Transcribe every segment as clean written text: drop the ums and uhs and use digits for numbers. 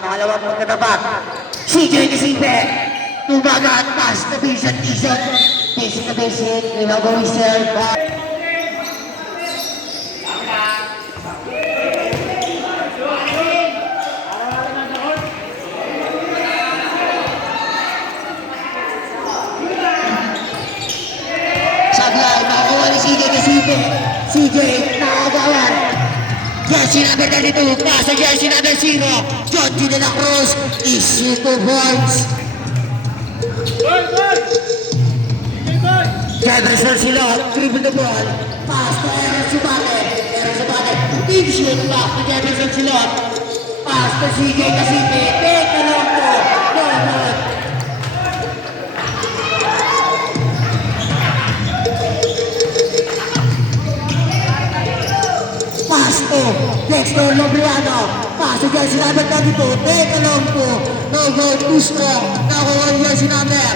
pangalawang magkatapat. CJ Casipe, tumagat, pass na Vincent Tison. Vincent na Vincent, ginagawa serve. Sablay, makakuha ni CJ Casipe. CJ, nakagawan. Jersey number 32, pasa jersey number 0. John G. De La Cruz, issue 2 points. Jefferson Silot, dribble the ball. Pass to Aaron Subate. Aaron Subate, deep shoot back to Jefferson Silot. Pass to CJ Casipe. Take a long ball. No good. Pass to Dexter Lobriano. Pass to jersey number 32. Take a long ball. No good. Too strong. Nakuha ang jersey number.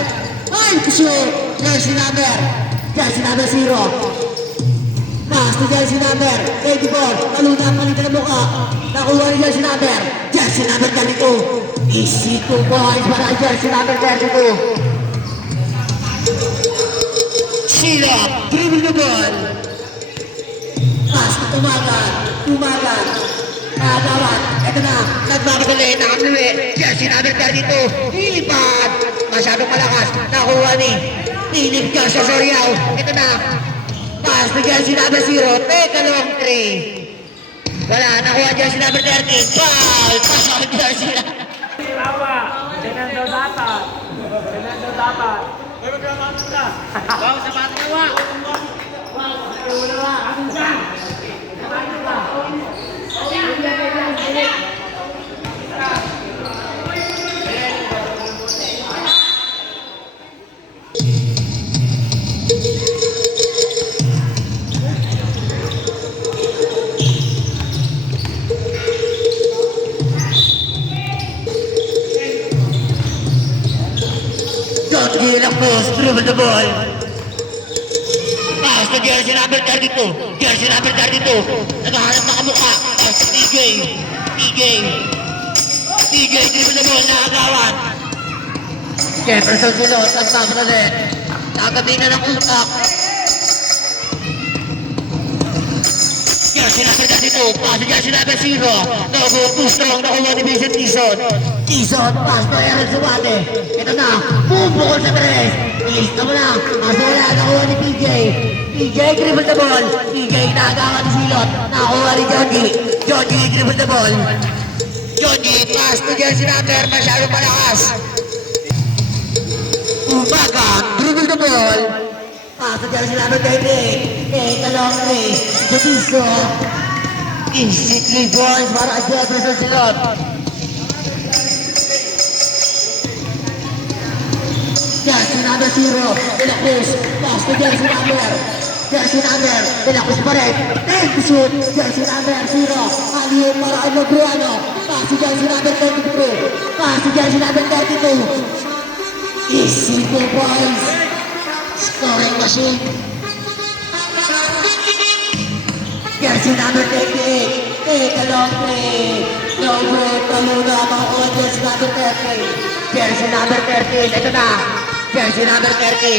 Ay, shoot. Jersey number 0. Pass to jersey number 84. Palunan, palitan ang mukha. Nakuha ni jersey number 32. Easy 2 points para jersey number 32. Sila, dribble the ball. Pass to Tumagan. Nagawat. Ito na, nagmamadali, nakamluwi. Jersey number 32. Ilipad. Masyadong malakas. Nakuha ni Philip Garcia Soriao. Ito na. Pass to jersey number 0. Take a long 3. Wala. Nakuha jersey number 13. Foul. Pass on jersey. Tama. Fernando dapat. Uy, magkakaman ka. Wow, sapat ka wa. Amin dyan. John G. De La Cruz, dribble the ball. Pass to jersey number 32. Jersey number 32. Naghahanap na kamukha. Pass to TJ, dribble the ball. Nakagawan. Jefferson Silot, nagpapadali. Nakagabinan ng utak. Jersey number 32. Pass to jersey number 0. No good, too strong. Nakuha ni Vincent Tison. Pass to Aaron Subate. Ito na, bubukol sa 3. Ilista mo na. Kaso wala, nakuha ni PJ. PJ, dribble the ball. PJ, nakagawa ni Silot. Nakuha ni John G. Dribble the ball. John G, pass to jersey number. Masyadong malakas. Umaga, dribble the ball. Pass to jersey number 28. Take a long 3. Jodiso. Easy 3 points para Jefferson Silot. Jersey number 0, De La Cruz. Pass to jersey number. De La Cruz pa rin. Take the shoot. Jersey number 0. Aliyo para kay Lobriano. Pass to jersey number 33. Pass to jersey number 32. Easy 2 points. Scoring machine. Jersey number 38. Take a long 3. No good. Paluna. Makakuha jersey number 30. Jersey number 13. Ito na. Jersey number 13.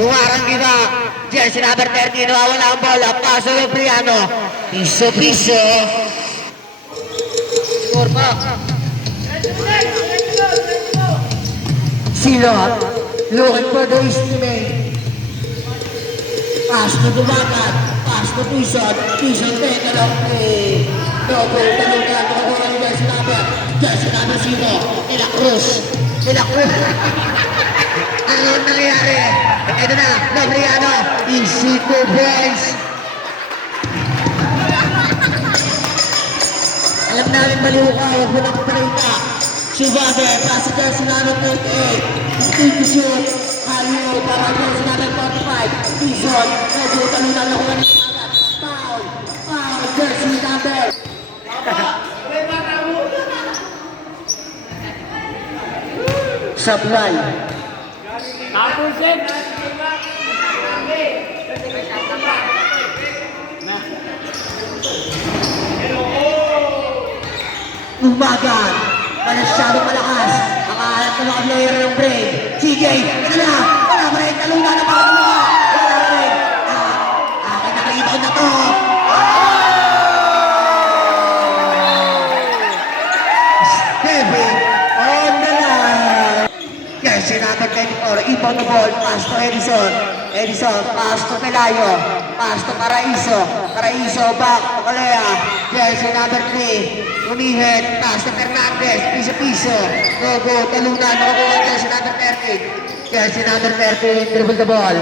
Buwarang iba. Jersey number 13. Nawawala ang bola. Paso Lobriano. Piso. Score pa. Silot. Looking for the estimate. Pass to Dumagat. Pass to Tison. Take a long 3. No goal. Talunan. Makakuha ni jersey number 0. De La Cruz. Ano nangyayari? Ito na, Lobriano. Easy 2 points. Alam namin baliw ka, huwag mo nang parita. Subade, pass to jersey number 38. Steve shoot. Aliyo, para jersey number 45. Tison, medyo talunan na kuha ni Foul, jersey number. Supply. Umagan. masyadong malakas. Makahanap na mga player ng break. CJ, ito na. Wala pa rin. Talungan na mga mga. Wala pa rin. Akin na rebound na to. Heavy on the line. Jersey number 24. Inbound the ball. Pass to Edison. Edison, pass to Pelayo. Pass to Paraiso. Paraiso, back to Kalea. Jersey number 3. Umihit. Pass to Fernandez. Piso-piso. Go. Talunan. Nakakuha jersey number 13. Jersey number 13. Dribble the ball.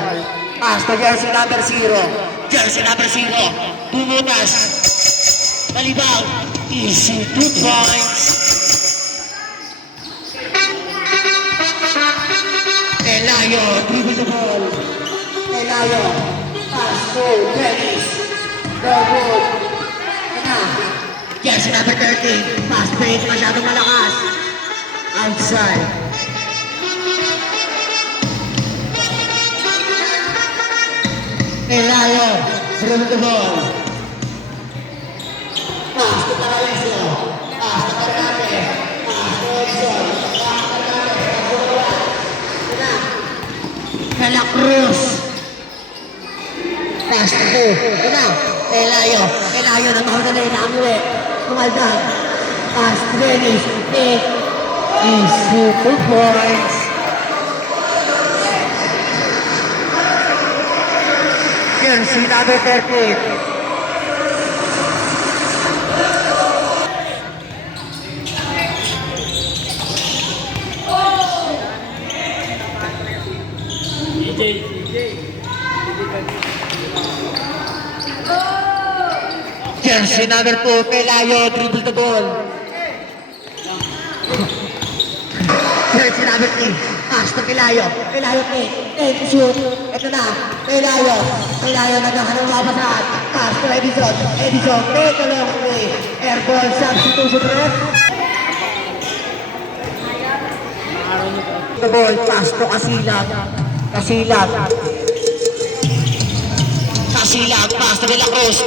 Pass to jersey number 0. Jersey number 0. Bumutas. Talibang. Easy 2 points. Pelayo. Dribble the ball. Pelayo. Pass to Dennis. Go good. Jersey number 13. Fast pace. Masyadong malakas. Outside. Pelayo. Dribble the ball. Pass to Paraiso. Pass to Fernandez. Pass to Edson. Pass to Fernandez. Kala Cruz. Pass to two. Pelayo. Pelayo na makadali. Nakamuli. Kumaldag. Pass to Dennis. Easy 2 points. Jersey number 13. Jersey number 2, Pelayo, dribble the ball. Jersey number 3, pass to Pelayo. Pelayo, take, shoot. Ito na, Pelayo. Pelayo naghahanap ng mapasahan. Pass to Edison. Edison, take a long play. Airball, substitution ref. The ball, pass to Casilag. Casilag, pass to De La Cruz,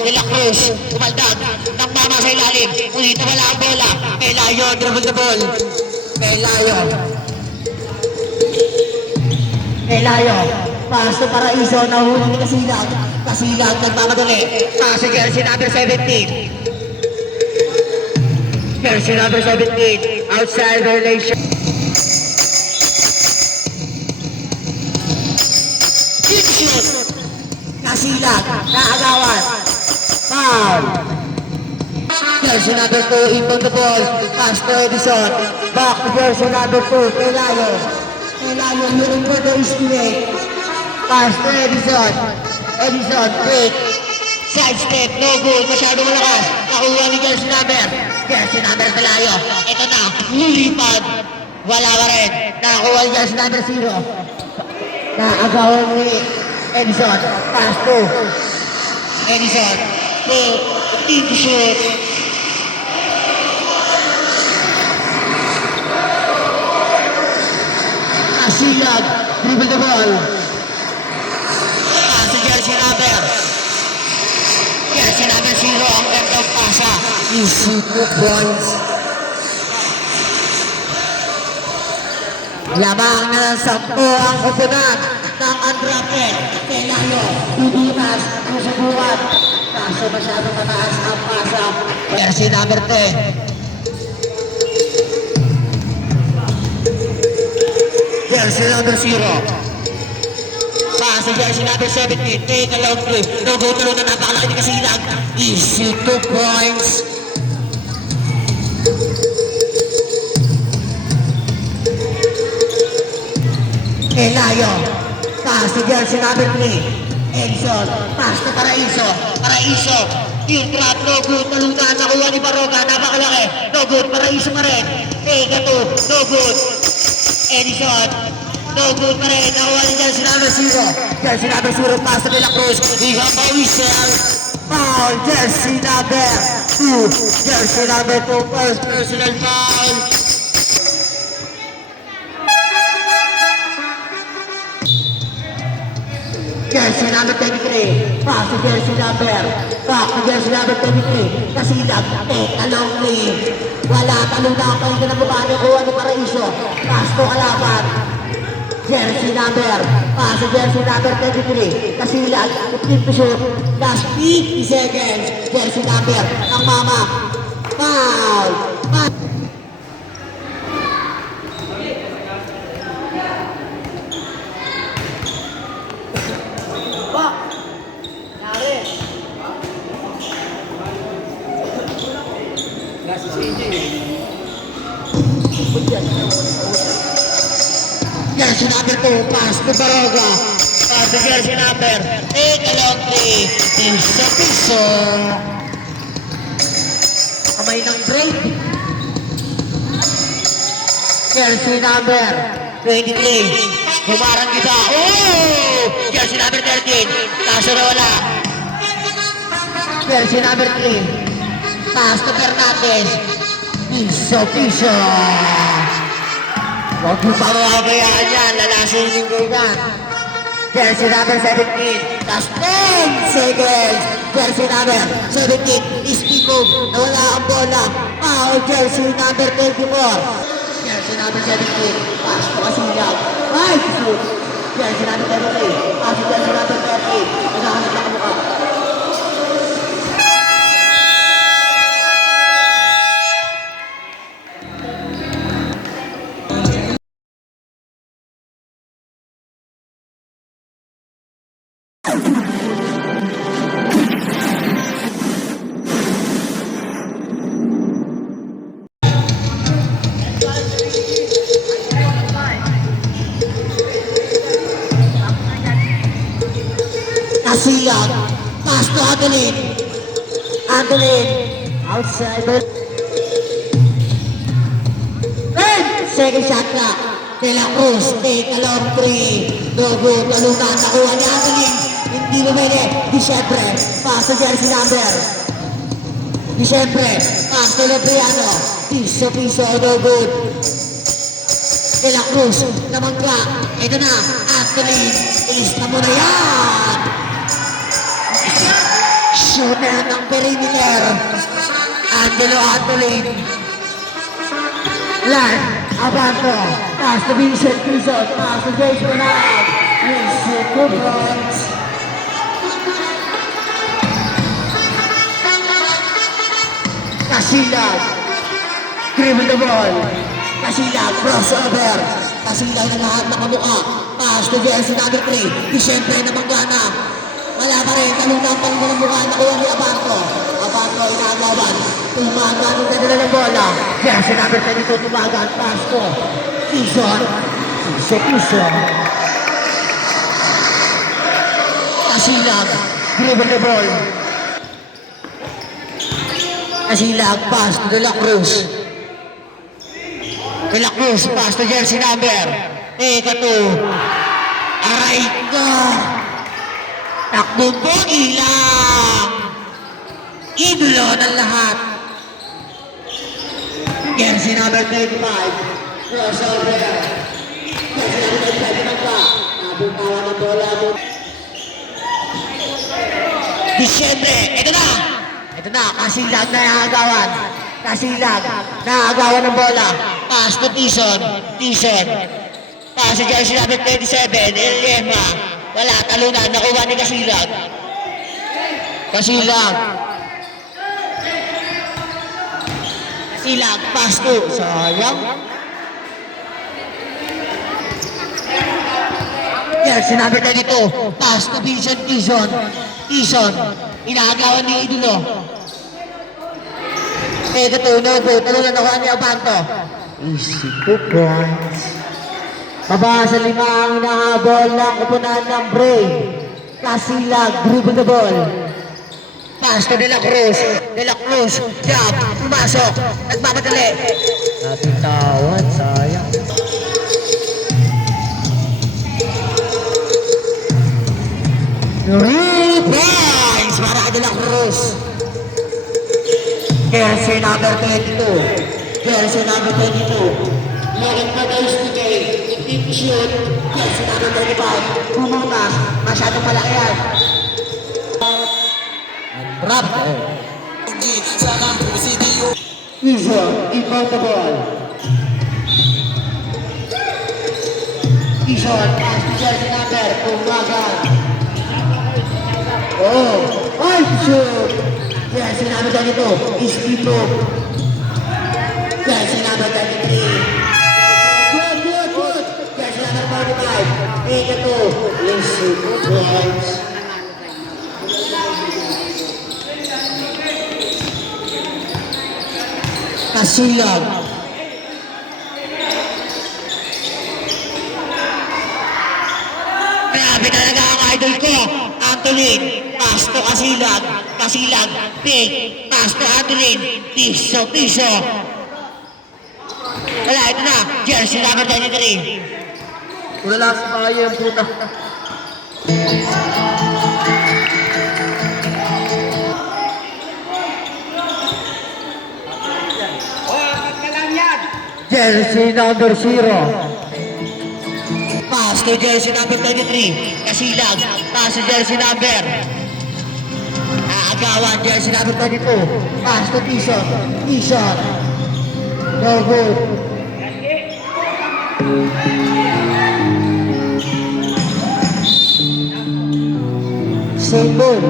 umaldag, nagmama sa ilalim, ngunit wala ang bola. Pelayo, dribble the ball. Pelayo, pass to Paraiso, nahuli ni Casilag. Casilag, nagmamadali. Pass to Jersey number 17. Jersey number 17, outside violation. Casilag, naagawan. Foul. Jersey number 2, inbound the ball. Pass to Edison. Back to jersey number 2, Pelayo. Pelayo, looking for the estimate. Pass to Edison. Edison, break. Side step, no good. Masyado malakas. Nakuha ni jersey number. Jersey number Pelayo. Ito na, lilipad. Wala pa rin. Nakakuha ni jersey number 0. Naagawan ni Edison, pass to Edison, deep shoot. Casilag, dribble the ball. Pass to jersey number 0, ang gandang pasa. Easy 2 points. Lamang na 10 ang kupunan ng undrafted. Pelayo, bibitas, susubukan. Kaso masyadong mataas ang pasa. Jersey number 10. Jersey number 0. Pass to jersey number 17. Take a long play. Nagutulong na napakalaki ni Casilag. Easy 2 points. Pelayo, pass to jersey number 3. Edson, pass to Paraiso. Paraiso, yung trap, no good. Talunan, nakuha ni Baroga, napakalaki. No good, Paraiso pa rin. Take a 2, no good. Edison, no good pa rin. Nakuha ni jersey number 0. Jersey number 0, pass to De La Cruz. Higang pa whistle. Foul, jersey number 2. Jersey number 2, first personal foul. jersey number 23. Pass to jersey number. Back to jersey number 23. Kasilag, talongli. Wala, talunan pa rin na mukha niyo kung ano paraiso. Pass to kalaban. Jersey number. Pass to jersey number 23. Kasilag, 15 to shoot. Last 50 seconds. Jersey number ng mama. Foul. Foul. Jersey number 2, pass to Baroga. Pass to jersey number 8, along 3. Piso. Kamay ng break. Jersey number 23. Humarang kita. Oh! Jersey number 13. Kaso na wala. Jersey number 3. Pass to Fernandez. Piso. Huwag mo pa makabayaan yan. Lalasin yung ganyan. Jersey number 17. Last 10 seconds. Jersey number 17. Speed move. Nawala ang bola. Foul jersey number 24. Jersey number 17. Pass to Kasilag. Right shoot. Jersey number 23. Pass to jersey number 30. Nakahanap na kamukha. Kasilag, pass to Adeline. Outside. Second shot clock. De La Cruz, take a long three. No good, talunan, nakuha ni Adeline. Hindi lumene. Disyembre, pass to jersey number. Disyembre, pass to Lopriano. Piso, no good. De La Cruz, namangga. Ito na, Adeline. Ilis na mo na yan. Shooter ng perimeter. Angelo Adeline. Lan, Abanto. Pass to Vincent Quizon. Pass to James Bernard. Vincent Kubrons. Kasilag. Dribble the ball. Kasilag, crossover. Kasilag na lahat ng kamukha. Pass to jersey number 3. Disyembre na manggana. Wala pa rin, talunan pa rin ng mukha. Nakuha ni Abanto. Abanto, inagawan. Tumagan ang dadala ng bola. Jersey number 22, tumagan. Pass to Quizon. Piso. Kasilag. Dribble the ball. Kasilag, pass to De La Cruz. De La Cruz, pass to jersey number. Eka to. Aray ka. Takbo po ilang. Idolo ng lahat. Jersey number 25. Crossover. Jersey number 25 na pa. Nabuntawa ng bola mo. Disyembre. Ito na. Kasilag na nakagawan. Nakagawan ng bola. Pass to Tison. Pass to jersey number 27. Eliema. Wala, talunan. Nakuha ni Kasilag. Kasilag, pass to. Sayang. Jersey number 22. Pass to Vincent Quizon. Inaagawan ni Idolo. Ito to, no go. Talunan nakuha ni Abanto. Easy 2 points. Baba sa 5 ang inahabol ng kupunan ng Bray. Kasilag, dribble the ball. Pass to De La Cruz. Jab, pumasok. Nagmamadali. Napitawan, sayang. Points para De La Cruz. Jersey number 22. Jersey number 22. Looking for those to game. Deep shoot. Jersey number 35. Bumutas. Masyadong malaki yan. Drop. Iso, inbound the ball. Iso, pass to jersey number. Tumagan. Oh, ay, shoot. Jersey number 22. Iskito. Jersey number 23. Good, good, good. Jersey number 45. Take it to. Listen, boys. Kasilag. Grabe talaga ang idol ko, Antolin. Pass to Kasilag. Kasilag. Pick. Pass to Antolin. Piso, piso. Wala, ito na. Jersey number 23. Wala lang sa kaya yung puta. Jersey number 0. Pass to jersey number 23. Kasilag. Pass to jersey number. Naagawan, jersey number 22. Pass to Tison. Tison. No good. Same ball.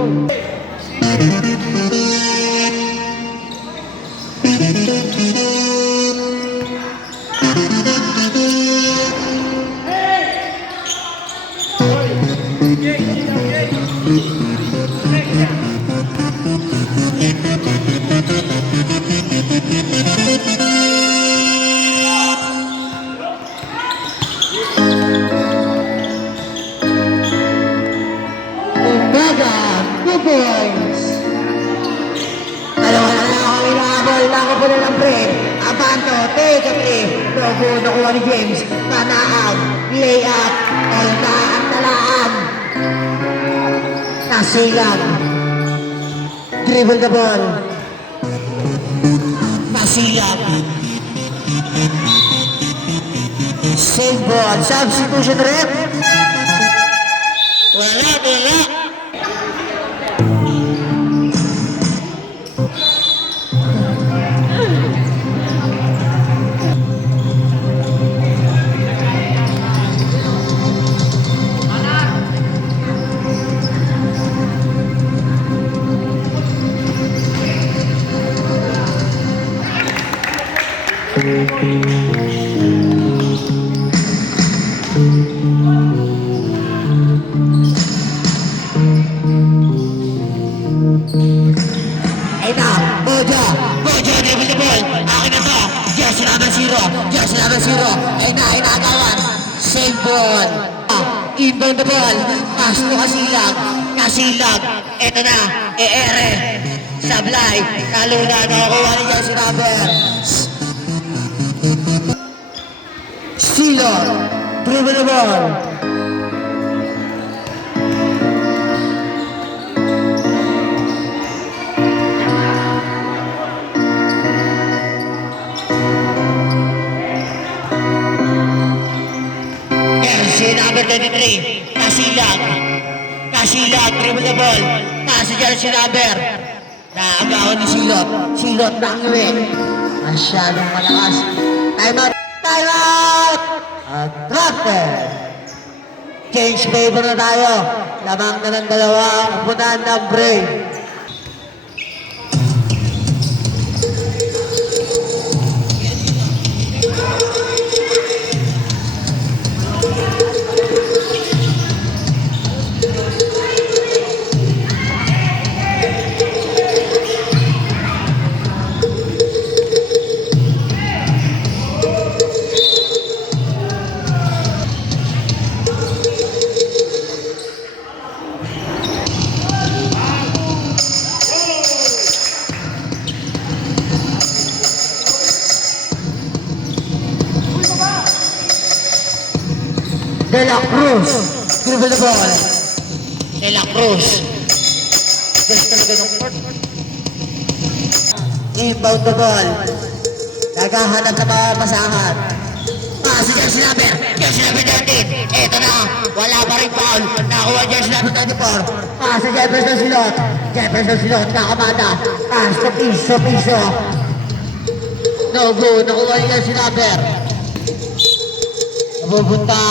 Umaga, 2 points. Dalawa na lang ako inaabol. Lako po na lang, pre. Abanto, take a play. Logo, nakuha ni James. Panaan, lay up. Ay, talaan. Kasilag. Dribble the ball. Kasilag. Save ball. Substitution rep. Wala, wala. Ay na, Bojo, Bojo, dribble the ball. Akin na to. Jersey number 0. Jersey number 0. Ay na, agawan. Save ball. Inbound the ball. Pass to Kasilag. Kasilag. Ito na, e-ere. Sablay. Kaluna, nakakuha ni jersey number. Stilo. Dribble the ball. Jersey number 23. Kasilag. Kasilag. Dribble the ball. Pass to jersey number. Naagawan ni Silot. Silot na ang uwi. Masyadong malakas. Time out. Time out! At drafted. Change favor na tayo. Lamang na ng dalawa ang upunan ng break. De La Cruz. Dribble the ball. De La Cruz. Galing talaga ng court. Inbound the ball. Naghahanap sa mga pasahan. Pass Pass to jersey number 13. Ito na, wala pa rin foul. Nakuha jersey number 24. Pass to Jefferson Silot. Jefferson Silot, nakamada. Pass to Piso. No good, nakuha yung jersey number. Napupunta.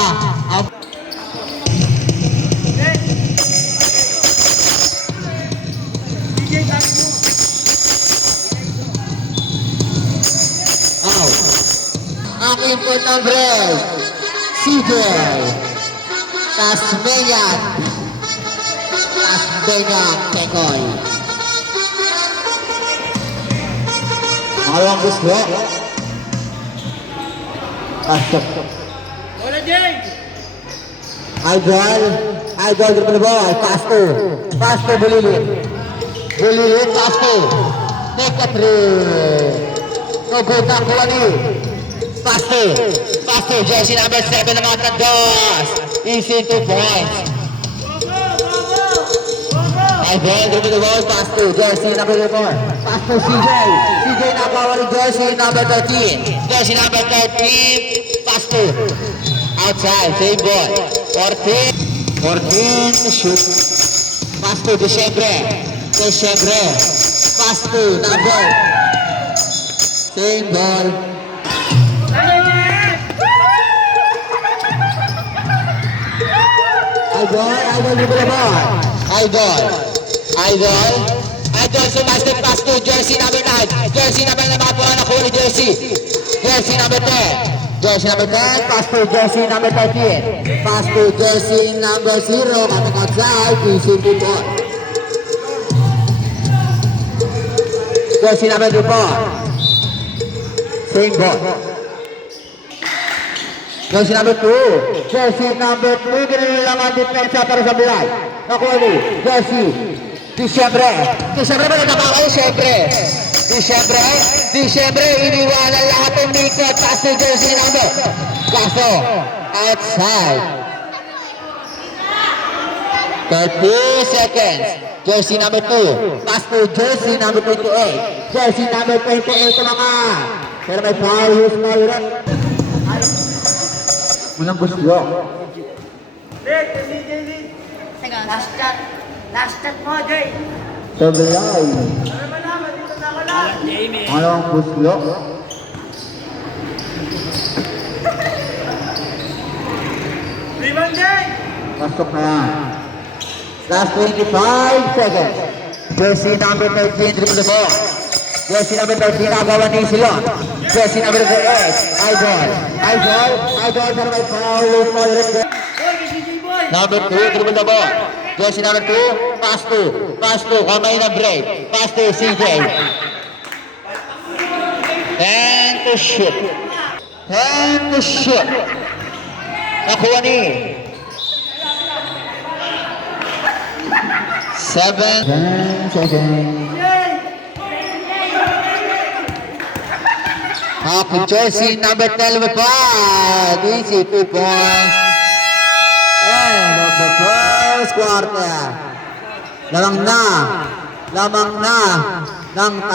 Ang input number CJ Tasmanian Tekoy. Awang gusto. Pasok. Wala, James! Idol dribble the ball. Faster Bulilit, faster. Take a three. No good na Kuwani. Faster, jersey number 7 naman na Dos. Easy 2 points. Idol dribble the ball. Faster, jersey number 4. Faster CJ nakawali jersey number 13. Jersey number 13. Faster. Outside, same ball. 14 shoot. Faster, Desyembre. Faster, number. Same ball. Idol dribble the ball. Idol sumastic pass to jersey number 9. Jersey number 9 makapuha na kuha ni jersey. Jersey number 10. Jersey number 10, pass to jersey number 13. Pass to jersey number 0. Katok outside, easy to ball. Jersey number 4. Same ball. Jersey number 2. Jersey number 2. Ganun lang ang depensa para sa bilay. Nakuha ni jersey. Disyembre ba nagkakawa yun? Disyembre, iniwanan lahat ng mikot. Pass to jersey number. Kaso, outside. 30 seconds. Jersey number 2. Pass to jersey number 28. Jersey number 28 mga. Pero may foul, who's foul rin? Unang gusto. Last shot mo, Jay! Sablay. Jamie! Anong gusto? Rebound, Jay! Pasok na yan. Last 25 seconds. Jersey number 13, dribble the ball. Jersey number 13, nagawa ni Silon. Jersey number 8, Idol, pero may foul. Number 2, dribble the ball. Jersey number 2, pass to, kamay na break. Pass to CJ. And to shoot. Nakuha ni 7 seconds. Happy jersey number 12 pa. Easy 2 points. End of the first quarter. Lamang na ng 3.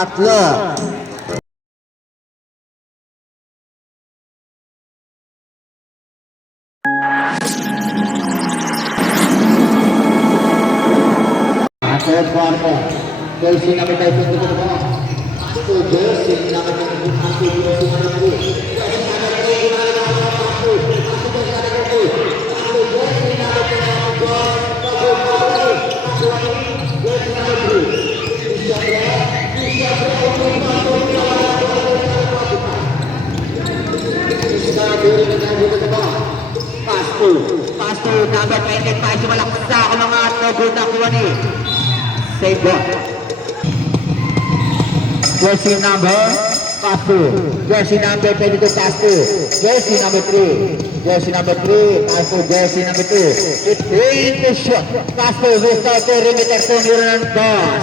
Third quarter. Jersey number 13 to the ball. Jersey number 13. Jersey number 3. Pass to number 25. Sumalakot sa ako ng no good na kuha ni save ball. Jersey number pass to. Jersey number 22 pass to. Jersey number 3. Jersey number 3 pass to jersey number 2. Between the shot. Pass to without perimeter tumira ng boss.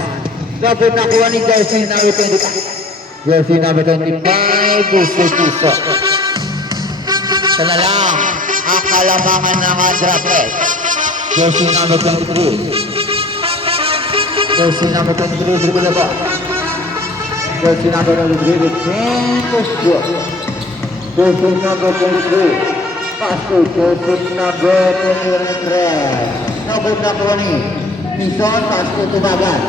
No good na kuha ni jersey number 25. Jersey number 25 puso. Sana lang ang kalamangan ng Andrapet. Jersey number 23. Jersey number 23, dribble the ball. Jersey number 23, between the shot. jersey number 22. Pass to jersey number 23. Number 20. Nison, pass to Tumagan.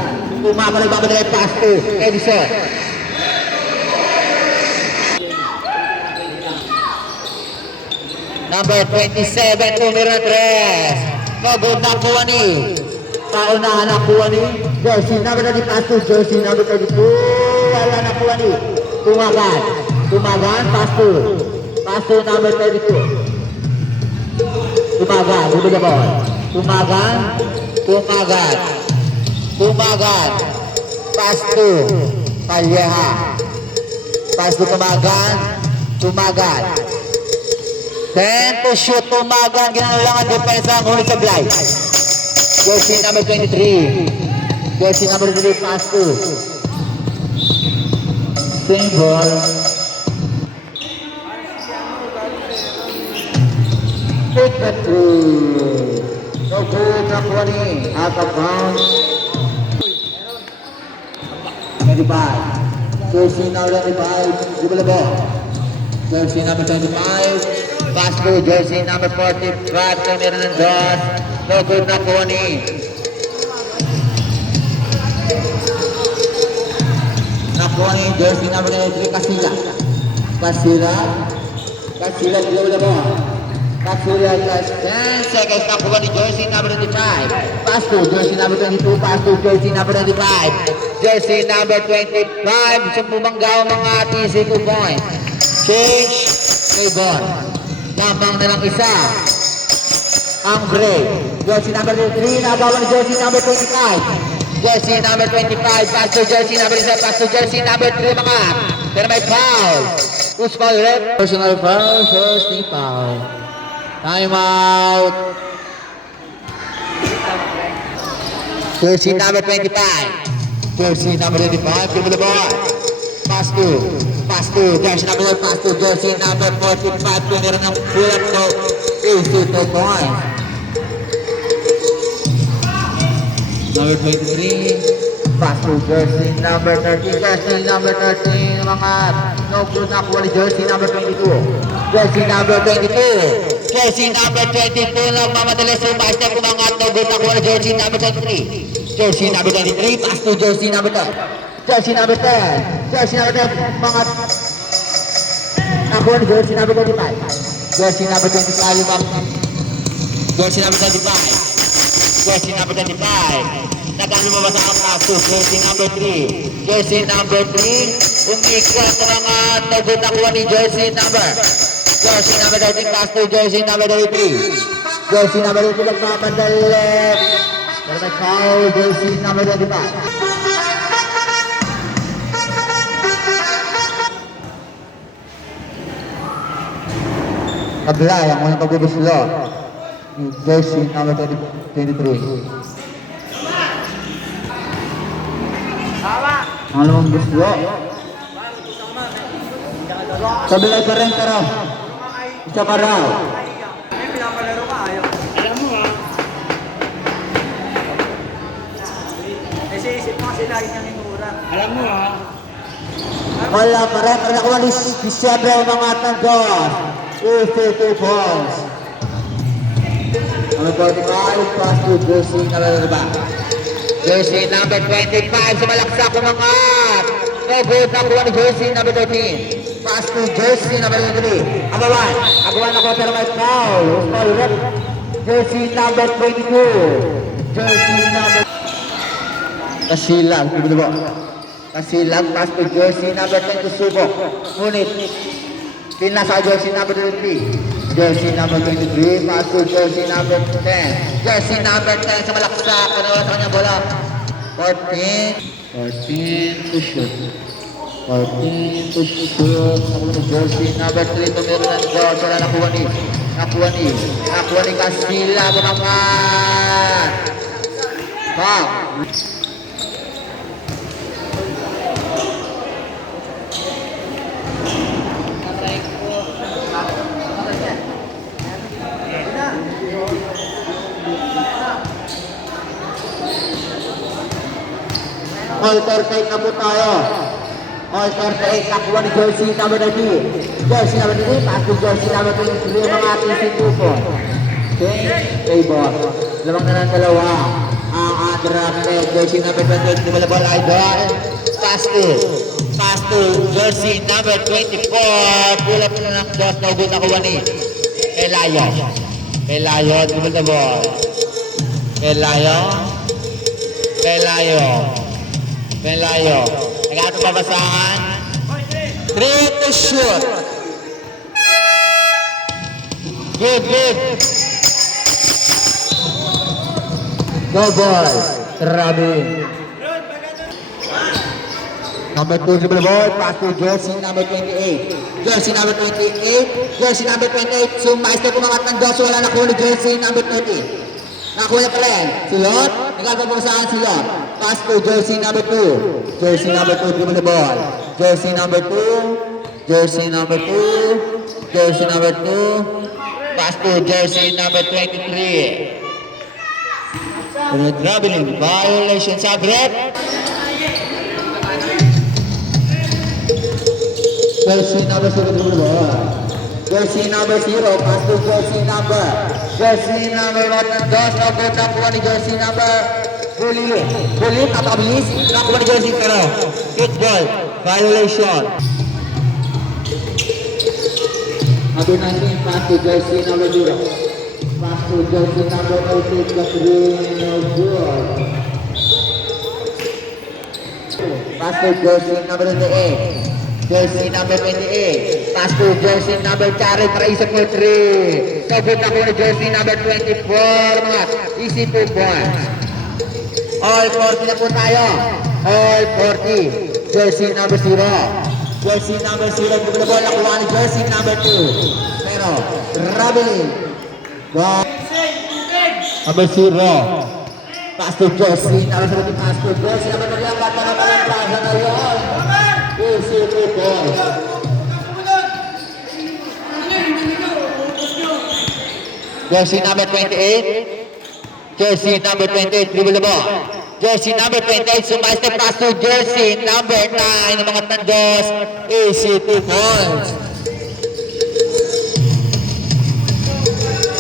Tumagan ay babalik, pass to Edison. Number 27, numero 3. No good na Kuwani. Paunahan na Kuwani. Jersey number 30, pass to jersey number 32. Wala na Kuwani. Tumagan. Tumagan, pass to. Pass to number 32. Tumagan, dito na ball. Tumagan. Tumagan. Tumagan. Pass to Palyeha. Pass to Tumagan. Tumagan. 10 to shoot, Tumagan, ginano lang ang depensa ang huli sa glide. Jersey number 23. Jersey number 3, pass to. Same ball. Take the three. No good, na Kuwani. Out of bounds. 25. Jersey number 25. Di ba labo? Jersey number 25. Pass to jersey number 45, numero ng Diyos. No good na Kuwani. Na Kuwani, jersey number 3, Kasila. Kasila. Kasila, dito mo. Kasila, just 10 seconds na Kuwani, jersey number 25. Pass to jersey number 22, pass to jersey number 25. Jersey number 25, sumubanggaw mga TC 2 points. Change, Avon. Lamang na lang isa. Ang Gray. Jersey number 3, nabawa ni jersey number 25. Jersey number 25, pass to jersey number 1, pass to jersey number 3 mga. Pero may foul. Who's foul, rep? Personal foul, first team foul. Time out. Jersey number 25. Jersey number 25, give me the ball. Pass to, jersey number 1, pass to jersey number 45, meron ng pull-up to 82 points. Number 23, pass to jersey number 30, jersey number 13, mga no good na kuha ni jersey number 22. Jersey number 22, jersey number 22, nagmamadalas sumastep umangat, no good na kuha ni jersey number 23. Jersey number 23, pass to jersey number 10. Jersey number 10. Jersey number 10. Mga nakuha ni jersey number 25. Jersey number 25. Jersey number 25. Jersey number 25. Nakalumabas ang pass to jersey number 3. Jersey number 3. Umikot ang mga tagot nakuha ni jersey number. Jersey number 13. Pass to jersey number 33. Jersey number 33. Nagpapadali. Pero may foul. Jersey number 25. Kabla, yang unang pagbubuslo. Jersey number 23. Pangalawang buslo. Kabla pa rin pero. Isa pa raw. May pinapalaro ka, ayaw. Alam mo ha. Kasi isip mo kasi lagi niyang inura. Alam mo ha. Wala pa rin. Pero nakuha ni Disyembre umangat ng Diyos. 52 points. Number 45, pass to jersey number 25. Jersey number 25, sumalaksak umangat. No good na kuha ni jersey number 13. Pass to jersey number 23. Agawan. Agawan ako pero may foul. Foul rep. Jersey number 22. Jersey number... Kasilang. Kasilang, pass to jersey number 20. Subok. Ngunit, pinasa jersey number 23. Jersey number 23, pass to jersey number 10. Jersey number 10 sa malaksak. Panawa sa kanya bola. 14 to shoot. 14 to shoot. Nakuha ni jersey number 3. Tumiro ng Diyos. Wala nakuha ni Casilla. Bumangat. Wow. Alter time na po tayo. All 48, nakuha ni jersey number 30. Jersey number 30, pass to jersey number 23 ang mga ating situpo. Okay, favor. Lamang na ng dalawa. Ang undrafted jersey number 28, Dimalabal Idol. Pass to jersey number 24. Pula po na ng dos na ugot nakuha ni Pelayo. Pelayo, Dimalabal. Pelayo. Nag-ato babasahan. 3 to shoot. Good. Go boy. Robin. Number 2 dribble ball, pass to jersey number 28. Jersey number 28. Sumaistay kumangat ng dos, wala na kuha ni jersey number 30. Nakuha niya pa rin. Silot. Nagkakabasahan silot. Pass to jersey number 2. Jersey number 2 dribble ball. Jersey number 2. Pass to jersey number 23. Dribbling. Violation sa grip. Jersey number 0 dribble ball. Jersey number 0, pass to jersey number 2, nakuha ni jersey number Bulit, napakabilis, nakuha ni jersey pero hit ball, violation. Number 19, pass to jersey number 0. Pass to jersey number 18, no good. Pass to jersey number 28. Jersey number 28. Pass to jersey number 40 para isa po 3. Sabot ako na jersey number 24. Mga easy 2 points. All 40 na po tayo. All 40. Jersey number 0. Jersey number 0. Bumulabol nakuha ni jersey number 2. Pero, Robin. Number 0. Pass to jersey number 0. Pass to jersey number 0. Bata na palang plaza na yun. Easy 2 points. Jersey number 28. Jersey number 28, dribble the ball. Jersey number 28, sumaistay pass to jersey number 9 ng mga tandos. Easy 2 points.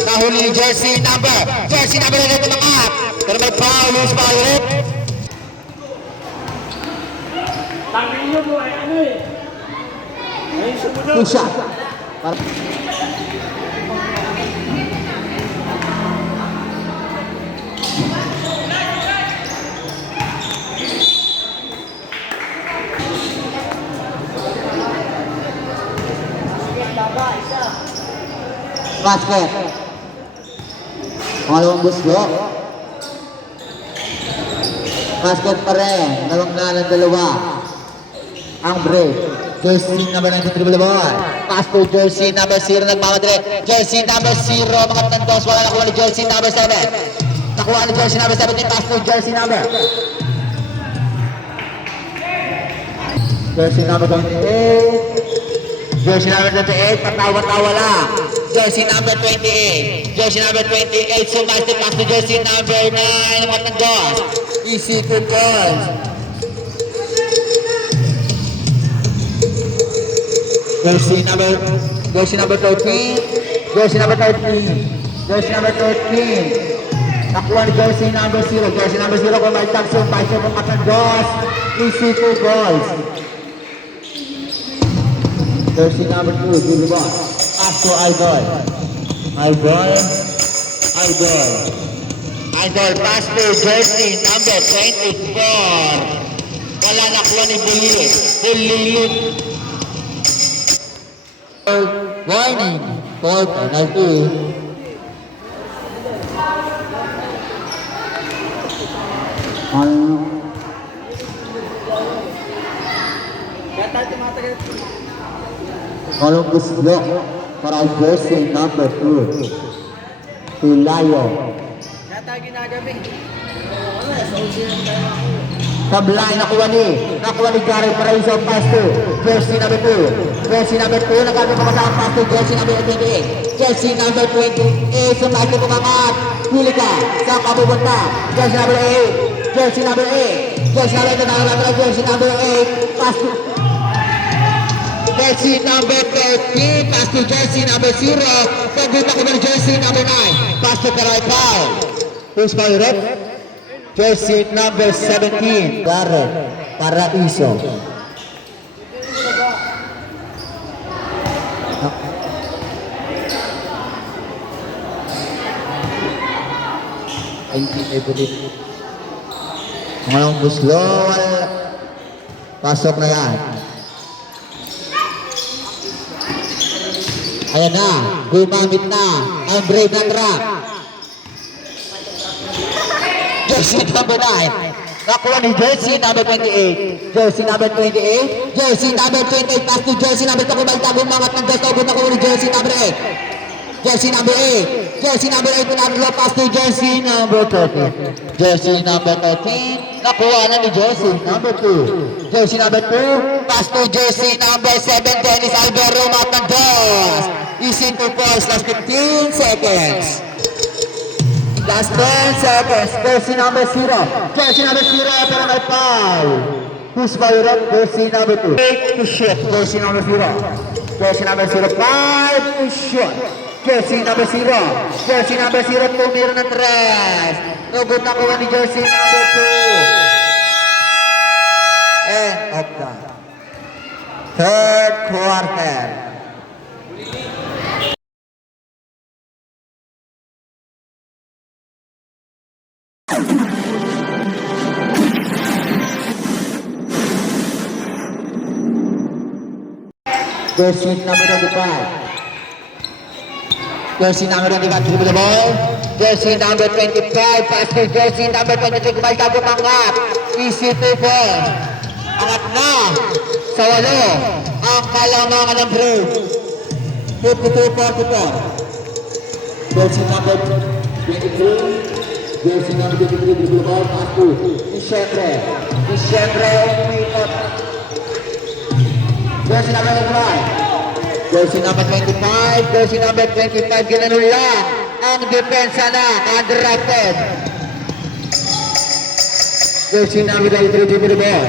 Nahuli yung jersey number 9 ng mga pero may foul, loose foul. Tangin nyo po, ano eh. Ayun sumunod. Two shot. Basket. Pangalawang buslo. Basket pa rin. Dalawang na ng dalawa. Ang break. Jersey number 9 dribble the ball. Pass to jersey number 0 nagmamadali. Jersey number 0 mga tandos. Wala nakuha ni jersey number 7. Nakuha ni jersey number 17. Pass to jersey number. Jersey number 28. Jersey number 28. Patawa-tawa lang. Jersey number 28. Jersey number 28. Sumaste pass to jersey number 9 mga tandos. Easy 2 goals. Jersey number 13. Jersey number 13. Jersey number 13. Nakuha ni jersey number 0. Jersey number 0 kung may tagso. Paisyo kung matandos. Easy 2 goals. Jersey number 2. Good ball. Pass to Idol. Idol pass to jersey number 24. Wala nakuha ni Bulilit. Warning for penalty. Kaya tayo tumatagal. Columbus block para jersey number 2. Tulayo. Kaya tayo ginagabi. Tablay nakuha ni Gary Paraiso pass to jersey number 2. Jersey number 2 nagkakaroon sa pass to jersey number 28. Jersey number 28 sumaki kumangat. Huli ka sa kabubuta. Jersey number 8. Jersey number 8. Jersey number 8 jersey number 8 pass to jersey number 13, pass to jersey number 0, pagbuta ko ng jersey number 9, pass to Peroy Paul. Who's foul, rep? Jersey number 17, Garrett Paraiso. I believe. Ngayon buslo, pasok na yan. Ayan na, gumamit na ang brave na trap. Jersey number 9. Nakuha ni jersey number 28. Jersey number 28. Jersey number 28. Pass to jersey number 2. Kumaltagong mga tanggas. Tawag nakuha ni jersey number 8. Jersey number 8. Jersey number 8. Pinaglo pass to jersey number 13. Jersey number 13. Nakuha na ni jersey number 2. Jersey number 2. Pass to jersey number 7. Dennis Alvaro Matandos. Easy to post. Last 15 seconds. Last 10 seconds. Jersey number 0. Jersey number 0. Pero may foul. Who's foul? Jersey number 2. 8 to shoot. Jersey number 0. Jersey number 0. 5 to shoot. Jersey number 0. Jersey number 0. Tumira ng 3. Nugod na kuha ni jersey number 2. End of the third quarter. Jersey number 25. Jersey number 25, dribble the ball. Jersey number 25, pass to jersey number 23, kumalta bumangat. Easy to ball. Angat na sa 8. Ang kalamangan ng Brave. 52-44. Jersey number 23. Jersey number 23, dribble the ball, pass to Diciembre. Diciembre, umikot. Jersey number 25. Jersey number 25. Jersey number 25. Ginanong lang ang depensa na undrafted. Jersey number 23. Give me the ball.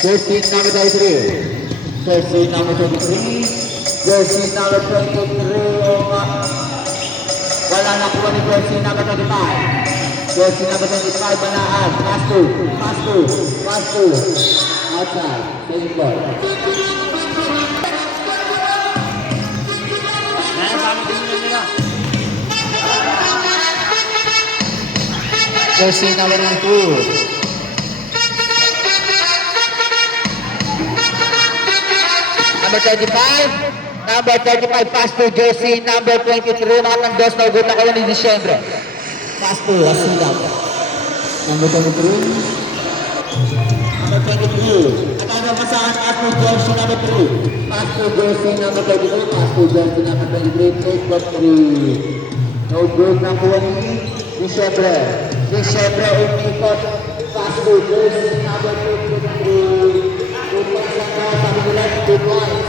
Jersey number 23. Jersey number 23. Jersey number 23. Wala na kuha ni jersey number 25. Jersey number 25. Banaan. Pass to. Pass to. Pass to. Outside. Same ball. Jersey number 2. Number 35. Number 35. Pass to jersey number 23. Matandos na ugot na kayo ni Diciembre. Pass to Asilap. Number 23. Number 23. At ano masahan pass to jersey number 3. Pass to jersey number 23. Pass to jersey number 23. Take the 3. No good na kuha ni Diciembre. Diciembre umikot. Pass to jersey number 23. Upang sa sabi nila 2 points.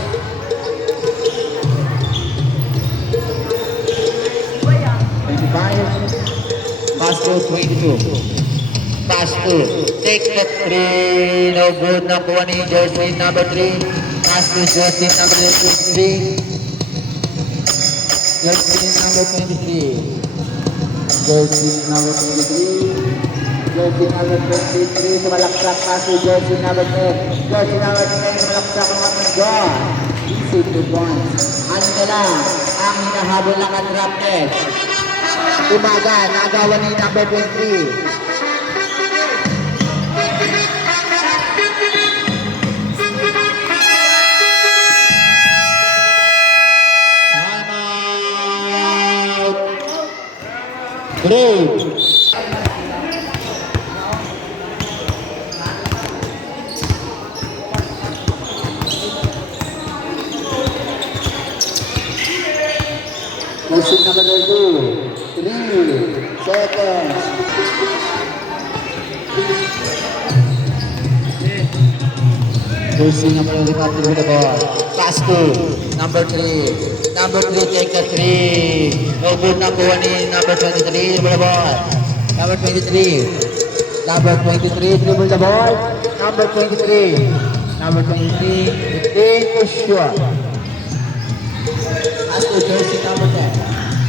Pass to 22. Pass to. Take the 3. No good na kuha ni jersey number 3. Pass to jersey number 23. Jersey number 23. Jersey number 23. Jersey number 23. Sumalaksak pass to jersey number 10. Jersey number 10. Sumalaksak ang ating God. Easy to points. Ano na lang ang hinahabol ng undrafted. Umaga, nagawa ni number 23. Brave. Jersey number 2. 3 seconds. Jersey number 25 to the ball. Pass to number 3. Number 3 take the 3. No good na kuha ni number 23. Dribble the ball. Number 23. Number 23 dribble the ball. Number 23. Number 23, Joshua. Pass to jersey number 10.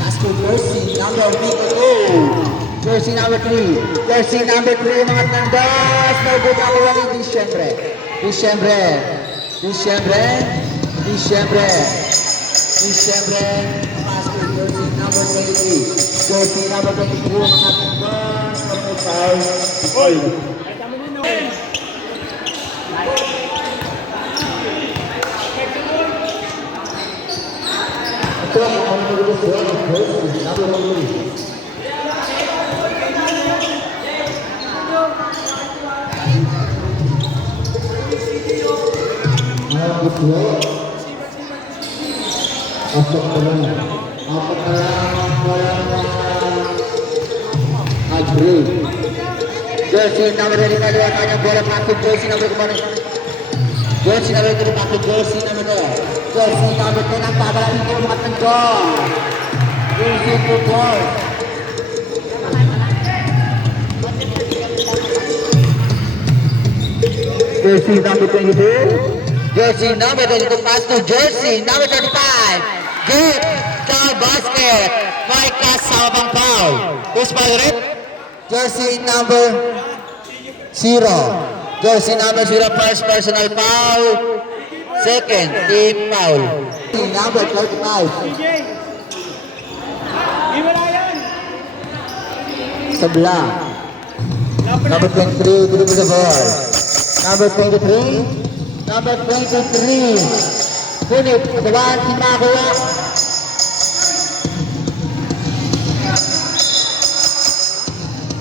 Pass to jersey number 3. Jersey number 3. Jersey number 3 mga tandas. Naubod ako wali Disyembre. Disyembre. Disyembre. Disyembre. Disyembre. Pass to jersey number 23. Jersey number 23 mga tandas. Oy! Ito ang jersey number 23. Pasok ko lang. Apat na lang. Agree. Jersey number 2 kaliwa kanyang bola pasok. Jersey number 2. Jersey number 2 pasok. Jersey number 2. Jersey number 2 ang pabalangin ko mga tanda. Jersey 2 ball. Jersey number 22. Jersey number 22 pass to jersey number 35. Get the basket. May kasamang foul. Who's foul rin? Jersey number 0. Jersey number 0 first personal foul. Second team foul. Jersey number 35. Sabla. Number 23 dribble the ball. Number 23. Number 23. Punit, kagawan si Makuha.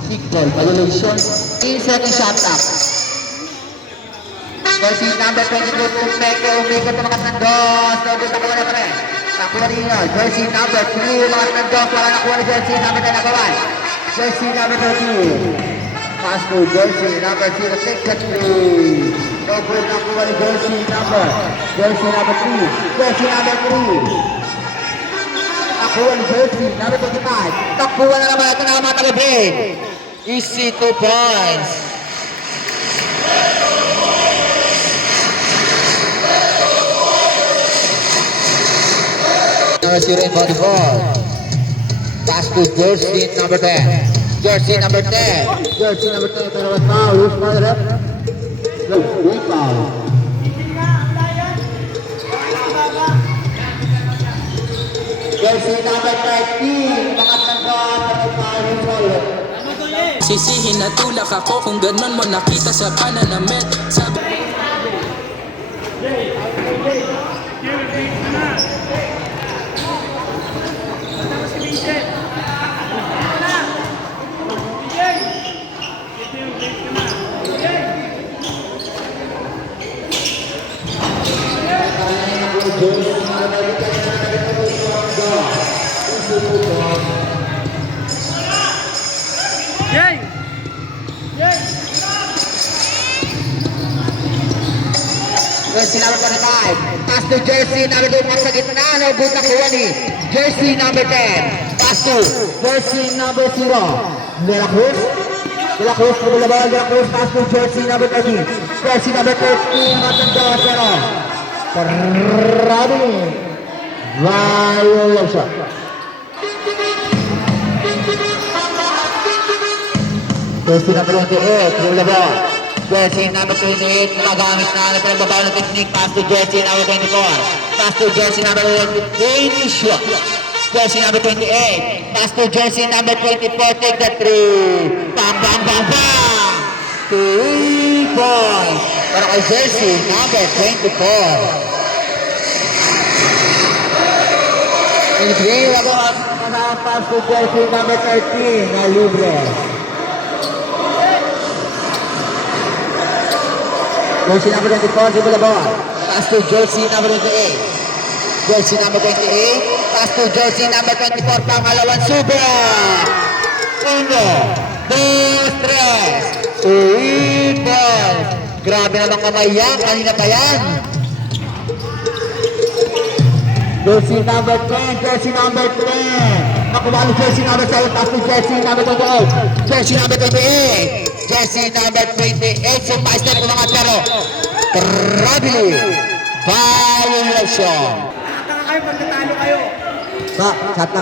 Big ball, violation. 3 second shot clock. Jersey number 22, Pumeke, umikot ng mga tandos. Nabot nakuha na pa rin. Nakuha rin yun. Jersey number 3, mga tandos. Wala nakuha ni jersey number 10 nakawan. Jersey number 13. Pass to jersey number 0, take the 3. Over nakuha ni jersey number 3. Jersey number 3. Nakuha ni jersey number 25. Nakuha na naman ito na mga talibig. Easy 2 points. Number 0 in volleyball. Pass to jersey number 10. Jersey number 10. Jersey number 10. Pero what foul? Who's foul rep? Who's foul? Jersey number 13. Mga tanda. Pero foul. Who's foul rep? Sisihin na tulak ako kung ganon mo nakita sa pananamit. Sabi Jersey number 25. Pass to jersey number 2. Sa gitna. Nabot nakuha ni jersey number 10. Pass to jersey number 0. De La Cruz. De La Cruz. De La Cruz. Pass to jersey number 13. Jersey number 13. Matanda 0. Karami. Violation. Jersey number 28. De La Cruz. Jersey number 28, nagamit na pinagbabaw ng technique. Pass to jersey number 24. Pass to jersey number 20 shot. Jersey number 28. Pass to jersey number 24. Take the 3. Bang, bang, bang, bang. 3 points. Para kay jersey number 24. 23, ako ang pass to jersey number 13 na libre. Jersey number 24, dribble the ball. Pass to jersey number 28. Jersey number 28. Pass to jersey number 24. Pangalawang sobra. 1, 2, 3. Uipon. Grabe naman kamay yan. Kanina pa yan. Jersey number 10. Jersey number 10. Nakuha ni jersey number 7. Pass to jersey number 28. Jersey number 28. Jersey number 28. So, pa-step ko mga taro. Traveling. Violation. Taka kayo pag natalo kayo. Shot na.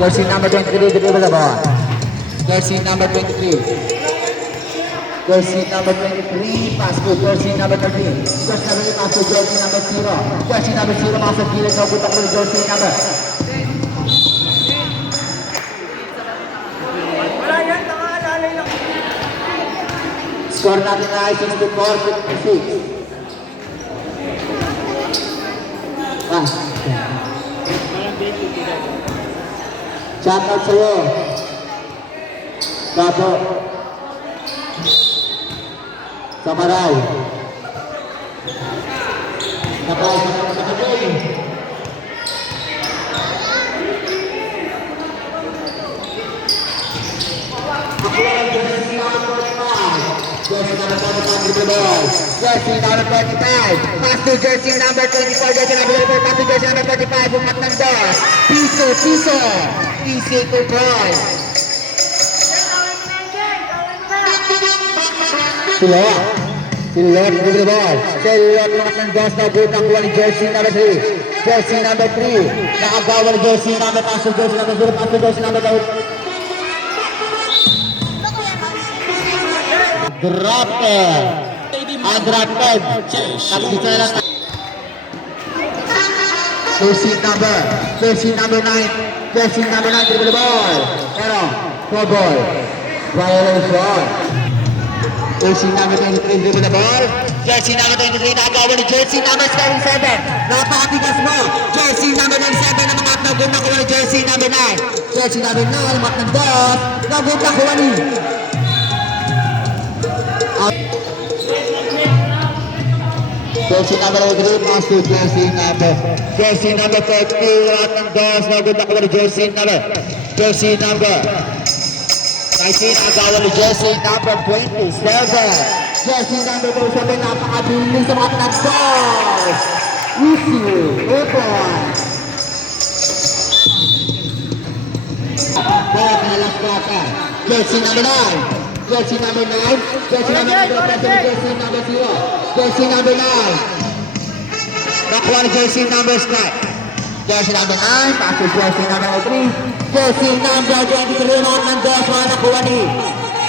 Jersey number 23, dribble the ball. Jersey number 23. Jersey number 23, pass to jersey number 13. Jersey number 3, pass to jersey number 0. Jersey number 0, masuk gilid na butak mo jersey number. Wala yan, nakaalalay lang. Score natin ay 64-56. Shout out sa'yo. Gato. Samaray. Nakay. Jersey number 25, pass to jersey number 24, jersey number 24, pass to jersey number 45, bumat ng dos. Piso, easy to try. Silot, give the ball. Silot, bumat ng dos na butak kuha ni jersey number 3. Jersey number 3, nakagawa ni jersey number, pass to jersey number 0, pass to jersey number 2. Drafted. Undrafted. Nakikita lang. Jersey number 9. Jersey number 9. Dribble the ball. Pero, no ball. Violation. Jersey number 23. Dribble the ball. Jersey number 23. Nakagawa ni jersey number 7. Napakatigas mo. Jersey number 7 na mga nagun na kuha ni jersey number 9. Jersey number 9. Mat ng dot. Nagun na kuha ni. Jersey number 3, pass to jersey number 30, lahat ng dos, maganda ko ni jersey number 19, agawa ni jersey number 27. Jersey number 27, napakabilis sa mga ng dos. Easy, open. Ball na last quarter. Jersey number 9. Jersey number 9, jersey number 9, jersey number 0, jersey number 9. Nakuha ni jersey number 9. Jersey number 9, pass to jersey number 3. Jersey number 23, mga ng dos, mga nakuha ni.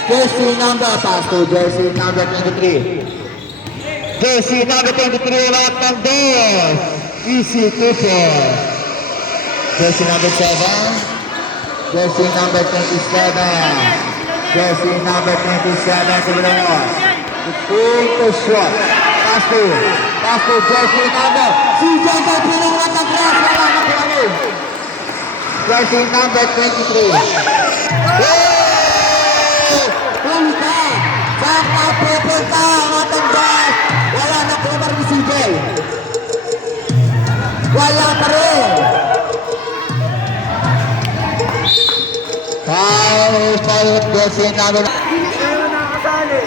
Jersey number, pass to jersey number 23. Jersey number 23, mga ng dos. Easy keeper. Jersey number 7, jersey number 27. Jersey number 27 to the ball. The shot. Pass to jersey number. Si Janta pinong nataglas. Wala na po ano. Jersey number 23. Punta. Saan ka pupunta? Mataglas. Wala na po ba ni CJ? Wala pa rin. Foul, jersey number. Pero nakasali.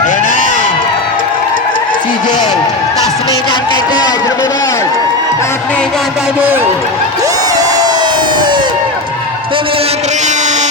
Ayan na. CJ. Tasmingan kay Gol. Dribble. Tasmingan kay Gol. Tumira 3.